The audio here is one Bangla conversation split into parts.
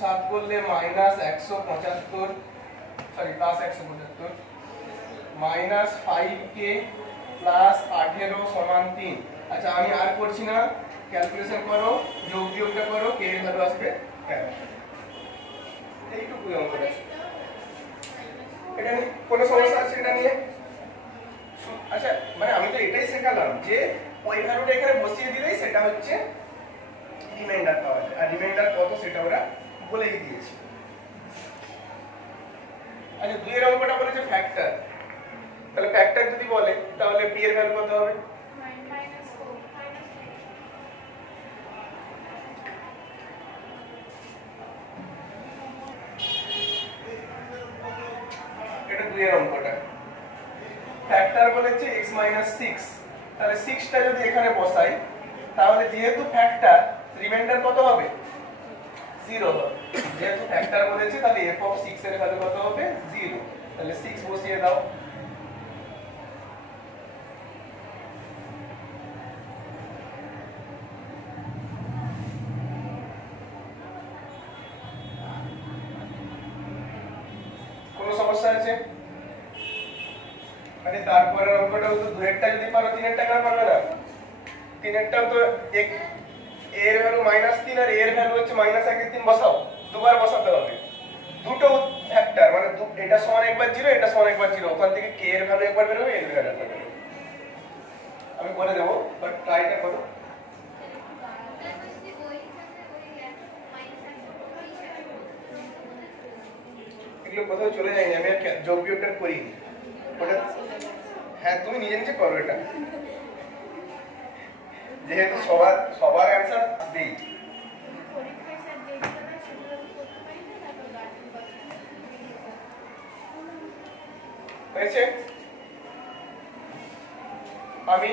7 করলে -175, সরি +175, -5k + 18 = 3। আচ্ছা আমি আর করছি না, ক্যালকুলেশন করো, যোগ বিয়োগটা করো, k এর ভ্যালু আসবে 13। এইটুকুই অঙ্ক আছে। এটা নিয়ে কোনো সমস্যা আছে এটা নিয়ে? আচ্ছা মানে আমি তো এটাই শেখালাম যে ওই ভ্যালুটা এখানে বসিয়ে দিলেই সেটা হচ্ছে রিমাইন্ডার পাওয়া যায়, আর রিমাইন্ডার কত সেটা ওরা বলেই দিয়েছে। আচ্ছা 2 এর অঙ্কটা বলেছে ফ্যাক্টর, তাহলে ফ্যাক্টর যদি বলে তাহলে p এর ভ্যালু কত হবে? এটা 2 এর অঙ্কটা ফ্যাক্টর বলেছে x - 6, তাহলে 6টা যদি এখানে বসাই তাহলে যেহেতু ফ্যাক্টর রিমাইন্ডার কত হবে? 0 হবে। যেহেতু ফ্যাক্টর বলেছে তাহলে f অফ 6 এর ভ্যালু কত হবে? 0। তাহলে 6 বসিয়ে দাও। কোনো সমস্যা আছে? মানে তারপরের অঙ্কটাও তো 2 এরটা যদি পারো 3 এরটা কেন পারবে না? 3 এরটাও তো a এর ভ্যালু -3 আর a এর ভ্যালু হচ্ছে -1/3 বসাও, দুবার বসাতে হবে। দুটো ফ্যাক্টর মানে এটা সমান একবার 0, এটা সমান একবার 0, ওখান থেকে k এর ভ্যালু একবার বের হবে, এর ভ্যালু একবার বের হবে। আমি বলে দেবো, বাট ট্রাইটা করো। এগুলো কোথাও চলে যায়নি, আমি আর যোগ বিয়োগটা করিনি ওটা। হ্যাঁ তুমি নিজে নিজে করো এটা, যেহেতু সবার অ্যান্সার দেই। হয়েছে? আমি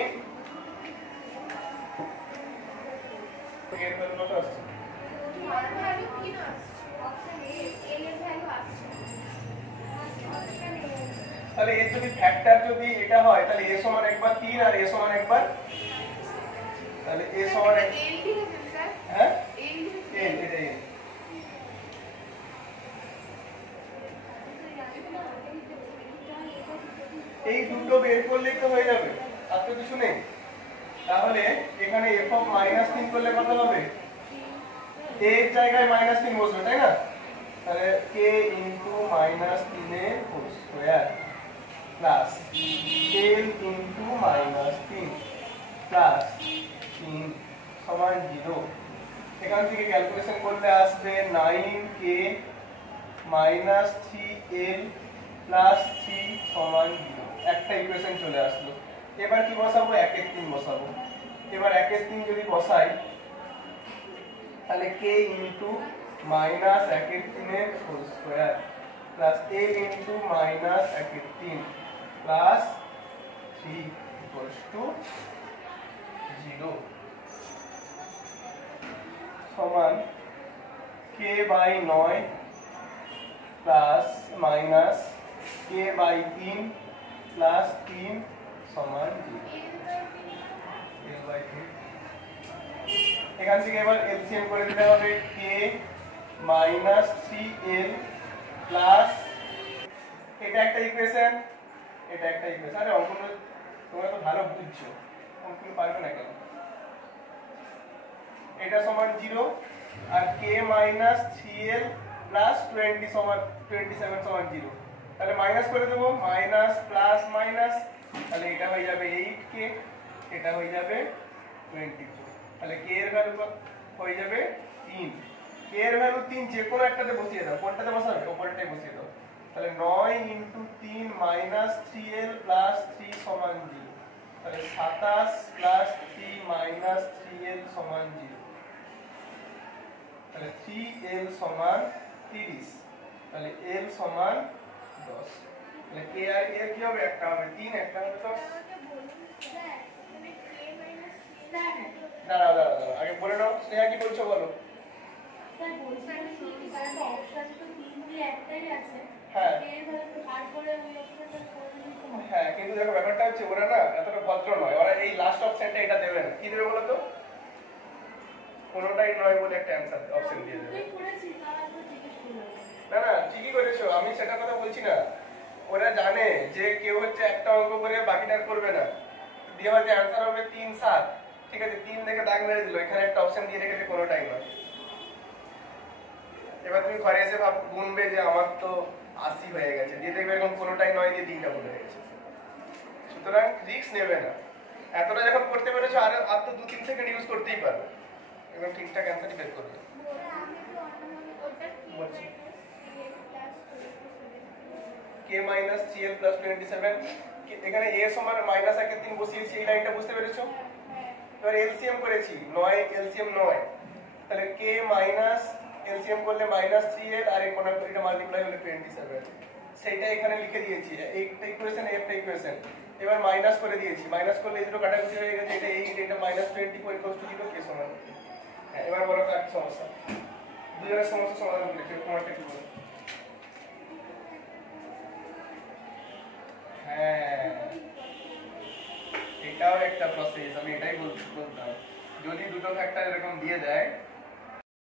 এর ভ্যালু কত আসছে? তাহলে এর যদি ফ্যাক্টর যদি এটা হয় তাহলে a সমান একবার 3 আর a সমান একবার, তাহলে a সমান হ্যাঁ n, এটা n। এই দুটো বের করলেই তো হয়ে যাবে, আর তো কিছু নেই। তাহলে এখানে f অফ -3 করলে কত হবে? a এর জায়গায় -3 বসবে, তাই না? তাহলে k ইনটু -3 এর whole square plus l into -3 plus 3 সমান 0। এখান থেকে ক্যালকুলেশন করলে আসবে 9k -3l প্লাস 3 সমান 0। একটা ইকুয়েশন চলে আসলো। এবার কি বসাবো? 1 এর 3 বসাবো। এবার 1 এর 3 যদি বসাই তাহলে k ইনটু -1 এর 3 এর whole square plus l into -1 এর 3 প্লাস 3 ইকুয়ালস টু 0 সমান k by 9 plus minus k by 3 plus 3 সমান 0। l বাই 3 এখান থেকে এবার এলসিএম করে দিতে হবে k মাইনাস 3l প্লাস, এটা একটা ইকুয়েশন, এটা একটা ইকুয়েশন। আরে অঙ্কগুলো তোমরা তো ভালো বুঝছো, অঙ্কগুলো পারবে না কেন? এটা সমান 0 আর k মাইনাস 3l প্লাস 20 সমান 27 সমান 0। তাহলে মাইনাস করে দেবো, মাইনাস প্লাস মাইনাস, তাহলে এটা হয়ে যাবে 8k, এটা হয়ে যাবে 24। তাহলে k এর ভ্যালু হয়ে যাবে 3। k এর ভ্যালু 3 যে কোনো একটাতে বসিয়ে দাও, কোনটাতে বসাবে? উপরেরটাই বসিয়ে দাও। তাহলে 9 ইনটু 3 মাইনাস 3l প্লাস 3 সমান 0। তাহলে 27 প্লাস 3 মাইনাস 3l সমান 0। তাহলে 3l সমান 30, তাহলে l সমান 10। তাহলে k আর l কি হবে? একটা হবে 3, একটা হবে 10। দাঁড়াও দাঁড়াও দাঁড়াও, আগে বলে নাও স্নেহা কি বলছো বলো। হ্যাঁ হ্যাঁ, কিন্তু দেখো ব্যাপারটা হচ্ছে ওরা না এতটা ভদ্র নয়, ওরা এই লাস্ট অপশনটা এটা দেবে না। কি দেবে বলো তো? কোনোটাই নয় বলে একটা অ্যানসার অপশন দিয়ে দেবে। আমি সেটা কথা বলছি না, ওরা জানে যে কেউ হচ্ছে একটা অঙ্ক করে বাকিটা আর করবে না, দিয়ে হয়তো অ্যান্সার হবে 3 7, ঠিক আছে 3 দেখে দাগ মেরে দিল, এখানে একটা অপশন দিয়ে রেখেছে কোনোটাই নয়। এবার তুমি ঘরে এসে গুনবে যে আমার তো 80 হয়ে গেছে, দিয়ে দেখবে এরকম কোনোটাই নয় দিয়ে 3টা ভুল হয়ে গেছে। সুতরাং রিস্ক নেবে না, এতটা যখন করতে পেরেছো আর তো 2-3 সেকেন্ড ইউজ করতেই পারবে, একদম ঠিকঠাক অ্যান্সারই বের করবে। বলছি k minus 3l plus 27, এখানে a সমান মাইনাস 1 3 বসিয়েছি, এই লাইনটা বুঝতে পেরেছো? এবার এলসিএম করেছি, 9 এলসিএম 9, তাহলে k মাইনাস এলসিএম করলে মাইনাস 3l আর এই কোণার এটা মাল্টিপ্লাই হলে 27, সেইটা এখানে লিখে দিয়েছি, এইটা ইকুয়েশন একটা ইকুয়েশন। এবার মাইনাস করে দিয়েছি, মাইনাস করলে এই দুটো কাটাকুটি হয়ে গেছে, এটা 8, এটা মাইনাস 24 ইকুয়াল টু 0, k সমান। হ্যাঁ এবার বলো কার সমস্যা, দুজনের সমস্যা সমাধান করেছি, তোমারটা কি বলো? হ্যাঁ এটাও একটা প্রসেস, আমি এটাই বলতাম, যদি দুটো ফ্যাক্টর এরকম দিয়ে দেয়